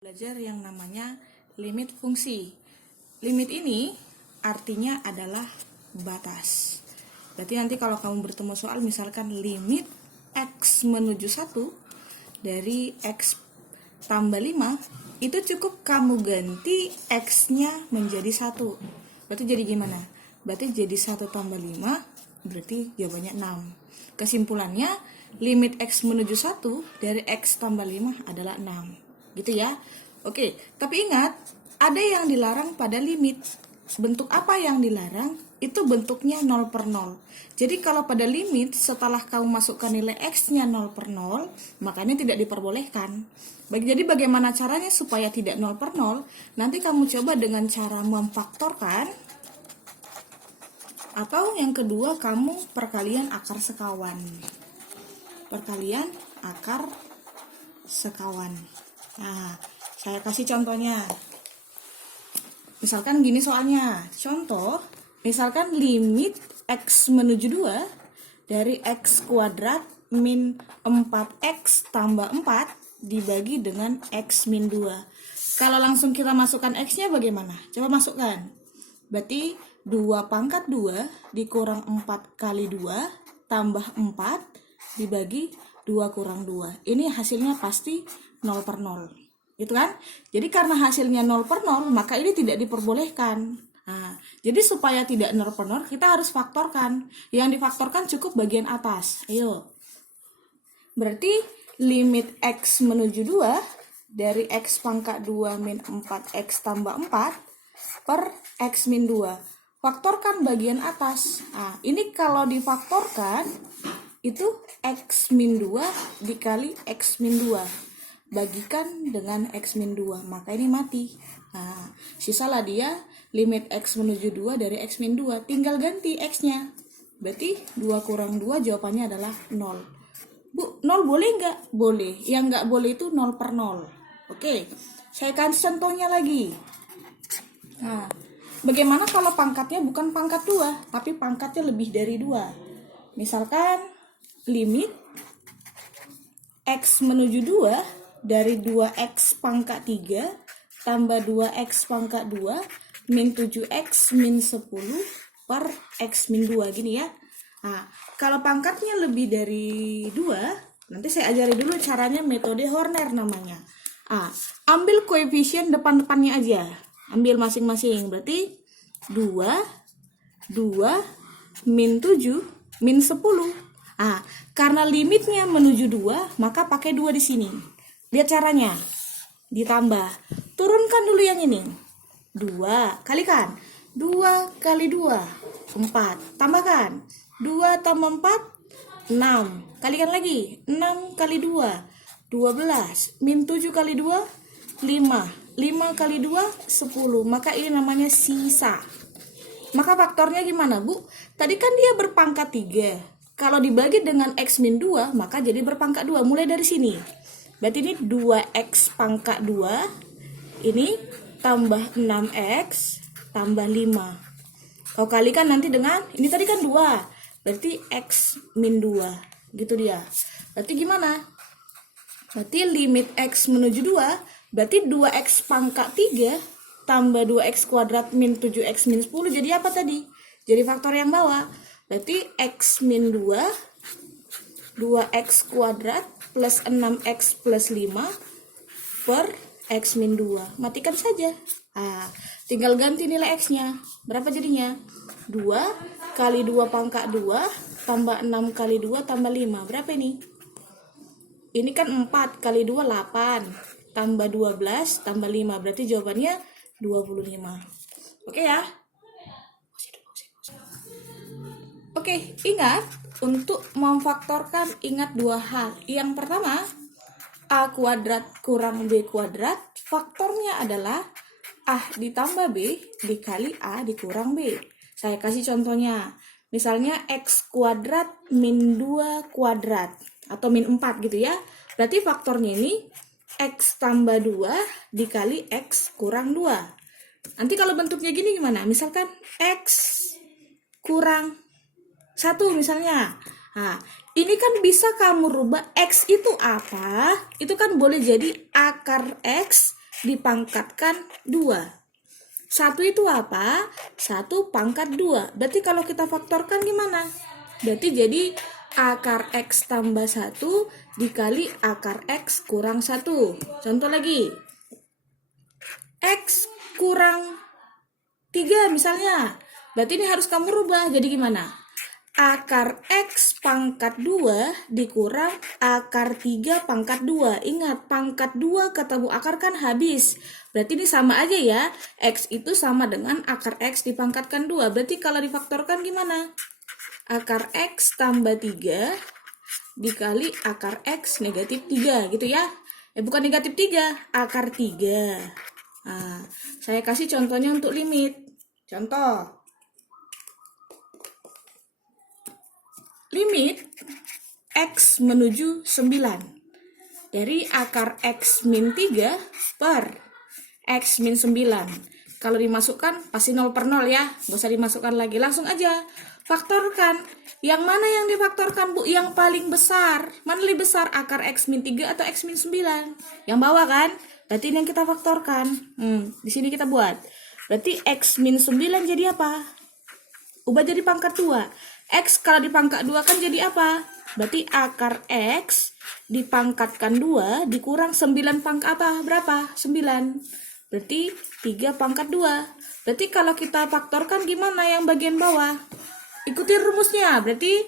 Belajar yang namanya limit fungsi. Limit ini artinya adalah batas. Berarti nanti kalau kamu bertemu soal misalkan limit X menuju 1 dari X tambah 5, itu cukup kamu ganti X-nya menjadi 1. Berarti jadi gimana? Berarti jadi 1 tambah 5, berarti jawabannya 6. Kesimpulannya, limit X menuju 1 dari X tambah 5 adalah 6. Gitu ya. Oke, tapi ingat, ada yang dilarang pada limit. Bentuk apa yang dilarang? Itu bentuknya 0/0. Jadi kalau pada limit setelah kamu masukkan nilai X-nya 0/0, makanya tidak diperbolehkan. Jadi bagaimana caranya supaya tidak 0/0? Nanti kamu coba dengan cara memfaktorkan, atau yang kedua kamu perkalian akar sekawan. Perkalian akar sekawan. Nah, saya kasih contohnya. Misalkan gini soalnya. Contoh, misalkan limit X menuju 2 dari X kuadrat min 4X tambah 4 dibagi dengan X min 2. Kalau langsung kita masukkan X-nya bagaimana? Coba masukkan. Berarti 2 pangkat 2 dikurang 4 kali 2 tambah 4 dibagi 2 kurang 2. Ini hasilnya pasti 0/0. Gitu kan? Jadi karena hasilnya 0/0, maka ini tidak diperbolehkan. Nah, jadi supaya tidak 0/0, kita harus faktorkan. Yang difaktorkan cukup bagian atas. Ayo. Berarti limit X menuju 2 dari X pangkat 2 min 4X tambah 4 per X min 2. Faktorkan bagian atas. Nah, ini kalau difaktorkan, itu X min 2 dikali X min 2. Bagikan dengan X min 2, maka ini mati. Nah, sisalah dia limit X menuju 2 dari X min 2. Tinggal ganti X-nya. Berarti 2 kurang 2 jawabannya adalah 0. Bu, 0 boleh nggak? Boleh. Yang nggak boleh itu 0/0. Oke, saya kasih contohnya lagi. Nah, bagaimana kalau pangkatnya bukan pangkat 2, tapi pangkatnya lebih dari 2? Misalkan limit X menuju 2 dari 2X pangkat 3 tambah 2X pangkat 2 min 7X min 10 per X min 2, gini ya. Nah, kalau pangkatnya lebih dari 2, nanti saya ajari dulu caranya, metode Horner namanya. Ambil koefisien depan-depannya aja. Ambil masing-masing. Berarti 2 min 7 min 10. Karena limitnya menuju 2, maka pakai 2 di sini. Lihat caranya. Ditambah. Turunkan dulu yang ini. 2 kalikan. 2 kali 2 4. Tambahkan. 2 tambah 4 6. Kalikan lagi. 6 kali 2 12. Min 7 kali 2 5. 5 kali 2 10. Maka ini namanya sisa. Maka faktornya gimana, Bu? Tadi kan dia berpangkat 3. Kalau dibagi dengan X min 2, maka jadi berpangkat 2. Mulai dari sini. Berarti ini 2X pangkat 2. Ini tambah 6X tambah 5. Kau kalikan nanti dengan, ini tadi kan 2. Berarti X min 2. Gitu dia. Berarti gimana? Berarti limit X menuju 2, berarti 2X pangkat 3 tambah 2X kuadrat min 7X min 10. Jadi apa tadi? Jadi faktor yang bawah. Berarti X min 2, 2X kuadrat plus 6X plus 5 per X min 2. Matikan saja. Tinggal ganti nilai X-nya. Berapa jadinya? 2 kali 2 pangkat 2 tambah 6 kali 2 tambah 5. Berapa ini? Ini kan 4 kali 2 8. Tambah 12 tambah 5. Berarti jawabannya 25. Oke ya? Oke, ingat, untuk memfaktorkan ingat 2 hal. Yang pertama, A kuadrat kurang B kuadrat, faktornya adalah A ditambah B dikali A dikurang B. Saya kasih contohnya. Misalnya X kuadrat min 2 kuadrat atau min 4 gitu ya. Berarti faktornya ini X tambah 2 dikali X kurang 2. Nanti kalau bentuknya gini gimana? Misalkan X kurang 1 misalnya. Ini kan bisa kamu rubah X itu apa? Itu kan boleh jadi akar X dipangkatkan 2. 1 itu apa? 1 pangkat 2. Berarti kalau kita faktorkan gimana? Berarti jadi akar X tambah 1 dikali akar X kurang 1. Contoh lagi. X kurang 3 misalnya. Berarti ini harus kamu rubah. Jadi gimana? Akar X pangkat 2 dikurang akar 3 pangkat 2. Ingat, pangkat 2 ketemu akar kan habis. Berarti ini sama aja ya. X itu sama dengan akar X dipangkatkan 2. Berarti kalau difaktorkan gimana? Akar X tambah 3 dikali akar X negatif 3 gitu ya. Bukan negatif 3, akar 3. Nah, saya kasih contohnya untuk limit. Contoh. Limit X menuju 9 dari akar X min 3 per X min 9. Kalau dimasukkan pasti 0 per 0 ya. Gak usah dimasukkan lagi. Langsung aja faktorkan. Yang mana yang difaktorkan, Bu? Yang paling besar. Mana lebih besar? Akar X min 3 atau X min 9? Yang bawah kan? Berarti ini yang kita faktorkan. Di sini kita buat. Berarti X min 9 jadi apa? Ubah jadi pangkat 2. X kalau dipangkat 2 kan jadi apa? Berarti akar X dipangkatkan 2 dikurang 9 pangkat apa? Berapa? 9. Berarti 3 pangkat 2. Berarti kalau kita faktorkan gimana yang bagian bawah? Ikuti rumusnya. Berarti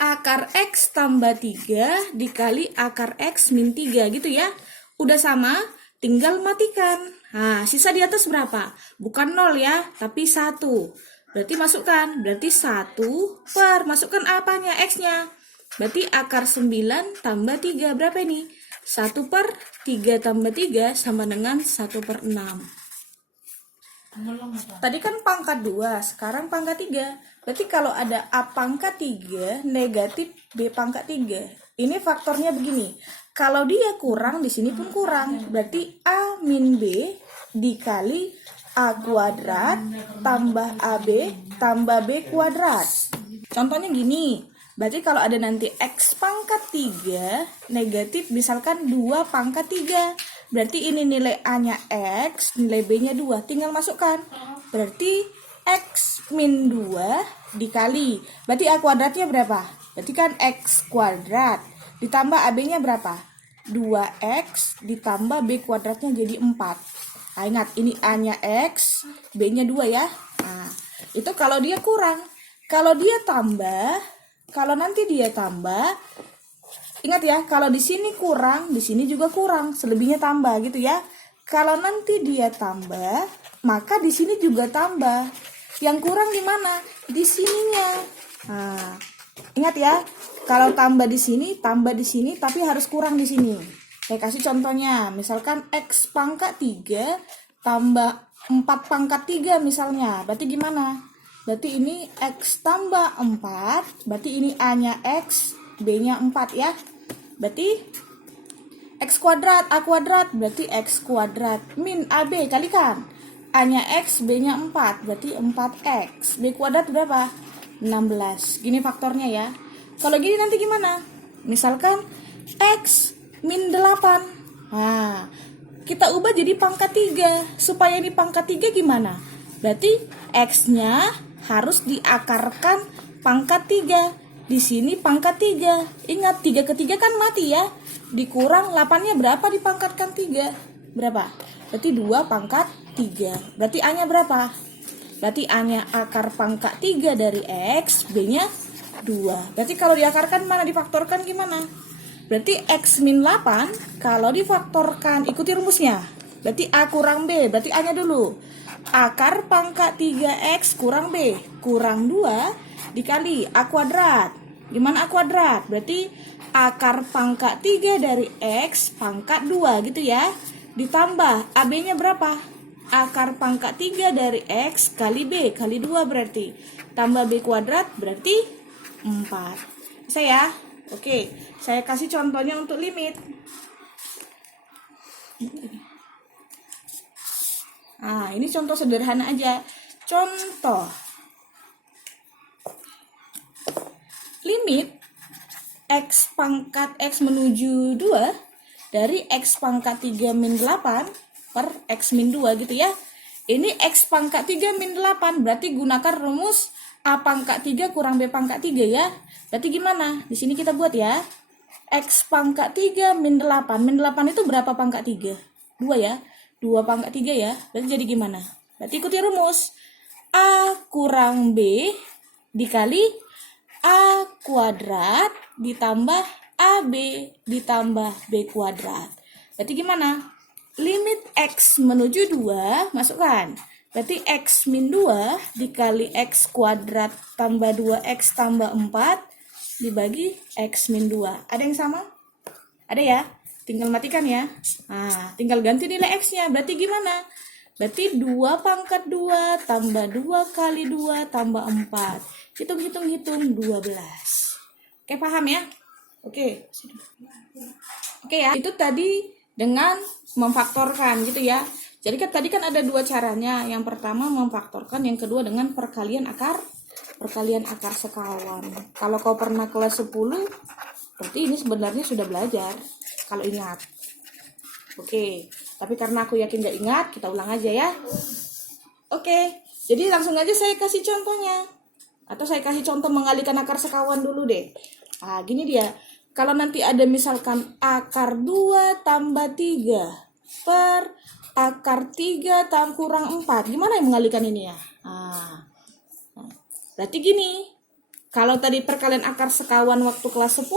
akar X tambah 3 dikali akar X min 3 gitu ya. Udah sama, tinggal matikan. Nah, sisa di atas berapa? Bukan 0 ya, tapi 1. Berarti masukkan. Berarti 1 per, masukkan apanya? X-nya. Berarti akar 9 tambah 3. Berapa ini? 1 per 3 tambah 3 sama dengan 1 per 6. Tadi kan pangkat 2, sekarang pangkat 3. Berarti kalau ada A pangkat 3 negatif B pangkat 3. Ini faktornya begini. Kalau dia kurang, di sini pun kurang. Berarti A min B dikali A kuadrat tambah AB tambah B kuadrat. Contohnya gini. Berarti kalau ada nanti X pangkat 3 negatif misalkan 2 pangkat 3. Berarti ini nilai A-nya X, nilai B-nya 2. Tinggal masukkan. Berarti X min 2 dikali. Berarti A kuadratnya berapa? Berarti kan X kuadrat. Ditambah AB-nya berapa? 2X ditambah B kuadratnya jadi 4. Nah, ingat, ini A-nya X, B-nya 2 ya. Nah, itu kalau dia kurang. Kalau dia tambah, kalau nanti dia tambah, ingat ya, kalau di sini kurang, di sini juga kurang. Selebihnya tambah gitu ya. Kalau nanti dia tambah, maka di sini juga tambah. Yang kurang di mana? Di sininya. Nah, ingat ya, kalau tambah di sini, tapi harus kurang di sini. Saya kasih contohnya, misalkan X pangkat 3 tambah 4 pangkat 3 misalnya. Berarti gimana? Berarti ini X tambah 4, berarti ini A-nya X, B-nya 4 ya. Berarti X kuadrat, A kuadrat, berarti X kuadrat min AB kalikan. A-nya X, B-nya 4, berarti 4X. B kuadrat berapa? 16. Gini faktornya ya. Kalau gini nanti gimana? Misalkan X min 8. Nah, kita ubah jadi pangkat 3. Supaya ini pangkat 3 gimana? Berarti X-nya harus diakarkan pangkat 3. Di sini pangkat 3. Ingat, 3 ke 3 kan mati ya. Dikurang 8-nya berapa dipangkatkan 3? Berapa? Berarti 2 pangkat 3. Berarti A-nya berapa? Berarti A-nya akar pangkat 3 dari X, B-nya 2. Berarti kalau diakarkan mana? Difaktorkan gimana? Berarti X min 8 kalau difaktorkan, ikuti rumusnya. Berarti A kurang B, berarti A-nya dulu. Akar pangkat 3X kurang B, kurang 2 dikali A kuadrat. Gimana A kuadrat? Berarti akar pangkat 3 dari X pangkat 2 gitu ya. Ditambah AB-nya berapa? Akar pangkat 3 dari X kali B kali 2 berarti. Tambah B kuadrat berarti 4. Bisa ya? Oke, saya kasih contohnya untuk limit. Nah, ini contoh sederhana aja. Contoh. Limit X pangkat X menuju 2 dari X pangkat 3 min 8 per X min 2 gitu ya. Ini X pangkat 3 min 8, berarti gunakan rumus A pangkat 3 kurang B pangkat 3 ya. Berarti gimana? Di sini kita buat ya. X pangkat 3 min 8. Min 8 itu berapa pangkat 3? 2 ya. 2 pangkat 3 ya. Berarti jadi gimana? Berarti ikuti rumus. A kurang B dikali A kuadrat ditambah AB ditambah B kuadrat. Berarti gimana? Limit X menuju 2, masukkan. Berarti X min 2 dikali X kuadrat tambah 2X tambah 4 dibagi X min 2. Ada yang sama? Ada ya? Tinggal matikan ya. Nah, tinggal ganti nilai X-nya. Berarti gimana? Berarti 2 pangkat 2 tambah 2 kali 2 tambah 4. Hitung-hitung-hitung 12. Oke, paham ya? Oke. Oke ya, itu tadi dengan memfaktorkan gitu ya. Jadi tadi kan ada 2 caranya. Yang pertama memfaktorkan, yang kedua dengan perkalian akar sekawan. Kalau kau pernah kelas 10, berarti ini sebenarnya sudah belajar kalau ingat. Oke, tapi karena aku yakin gak ingat, kita ulang aja ya. Oke, jadi langsung aja saya kasih contohnya. Atau saya kasih contoh mengalihkan akar sekawan dulu deh. Nah, gini dia. Kalau nanti ada misalkan akar 2 tambah 3 per akar 3 tambah kurang 4. Gimana yang mengalihkan ini ya? Nah, berarti gini. Kalau tadi perkalian akar sekawan waktu kelas 10,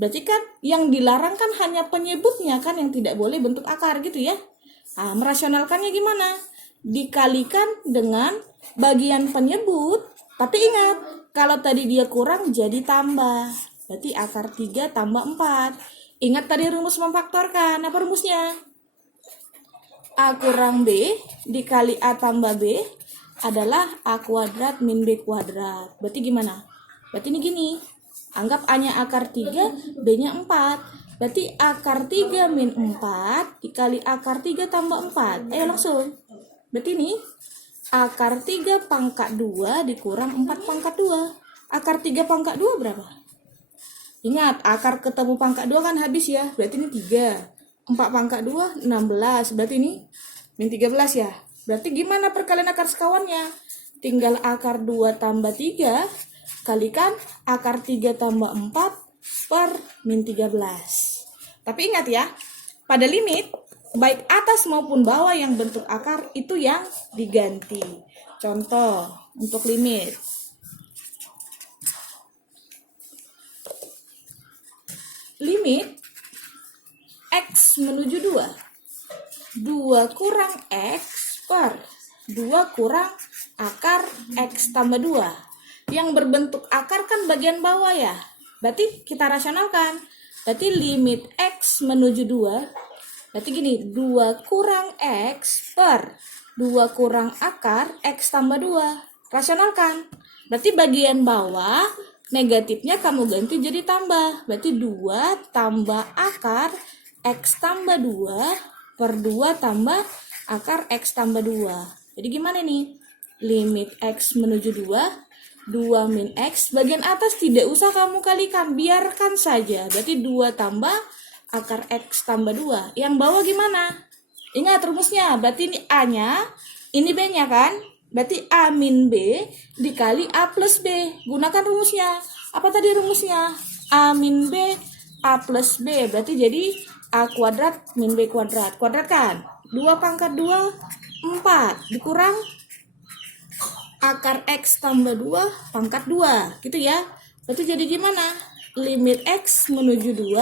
berarti kan yang dilarang kan hanya penyebutnya kan, yang tidak boleh bentuk akar gitu ya. Nah, merasionalkannya gimana? Dikalikan dengan bagian penyebut. Tapi ingat, kalau tadi dia kurang jadi tambah. Berarti akar 3 tambah 4. Ingat tadi rumus memfaktorkan. Apa rumusnya? A kurang B dikali A tambah B adalah A kuadrat min B kuadrat. Berarti gimana? Berarti ini gini. Anggap A-nya akar 3, B-nya 4. Berarti akar 3 min 4 dikali akar 3 tambah 4. Ayo langsung. Berarti ini akar 3 pangkat 2 dikurang 4 pangkat 2. Akar 3 pangkat 2 berapa? Ingat, akar ketemu pangkat 2 kan habis ya. Berarti ini 3. 4 pangkat 2, 16. Berarti ini min 13 ya. Berarti gimana perkalian akar sekawannya? Tinggal akar 2 tambah 3 kalikan akar 3 tambah 4 per min 13. Tapi ingat ya, pada limit, baik atas maupun bawah yang bentuk akar itu yang diganti. Contoh untuk limit. Limit X menuju 2. 2 kurang X per 2 kurang akar X tambah 2. Yang berbentuk akar kan bagian bawah ya. Berarti kita rasionalkan. Berarti limit X menuju 2. Berarti gini, 2 kurang X per 2 kurang akar X tambah 2. Rasionalkan. Berarti bagian bawah negatifnya kamu ganti jadi tambah. Berarti 2 tambah akar X tambah 2 per 2 tambah akar X tambah 2. Jadi gimana nih? Limit X menuju 2. 2 min X, bagian atas tidak usah kamu kalikan, biarkan saja. Berarti 2 tambah akar X tambah 2. Yang bawah gimana? Ingat rumusnya, berarti ini A-nya, ini B-nya kan? Berarti A min B dikali A plus B. Gunakan rumusnya. Apa tadi rumusnya? A min B, A plus B. Berarti jadi A kuadrat min B kuadrat. Kuadrat kan? 2 pangkat 2, 4. Dikurang akar X tambah 2 pangkat 2 gitu ya. Berarti jadi gimana? Limit X menuju 2,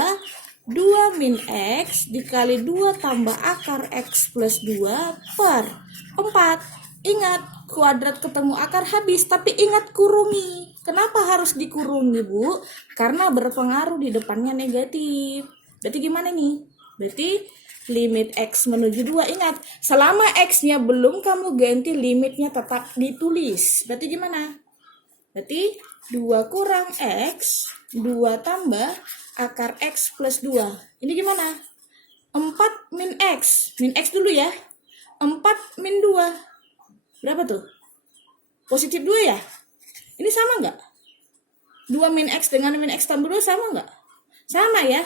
2 min X dikali 2 tambah akar X plus 2 per 4. Ingat, kuadrat ketemu akar habis, tapi ingat kurungi. Kenapa harus dikurungi, Bu? Karena berpengaruh di depannya negatif. Berarti gimana nih? Berarti limit X menuju 2, ingat, selama X-nya belum kamu ganti, limitnya tetap ditulis. Berarti gimana? Berarti 2 kurang X, 2 tambah akar X plus 2. Ini gimana? 4 min X. Min X dulu ya. 4 min 2. Berapa tuh? Positif 2 ya? Ini sama nggak? 2 min X dengan min X tambah 2 sama nggak? Sama ya?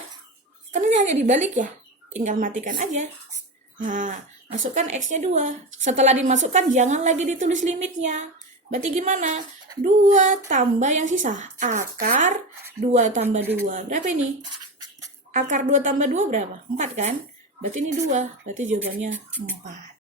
Karena ini hanya dibalik ya. tinggal matikan aja. Nah, masukkan X-nya 2. Setelah dimasukkan, jangan lagi ditulis limitnya. Berarti gimana? 2 tambah yang sisa. Akar 2 tambah 2. Berapa ini? Akar 2 tambah 2 berapa? 4 kan? Berarti ini 2. Berarti jawabannya 4.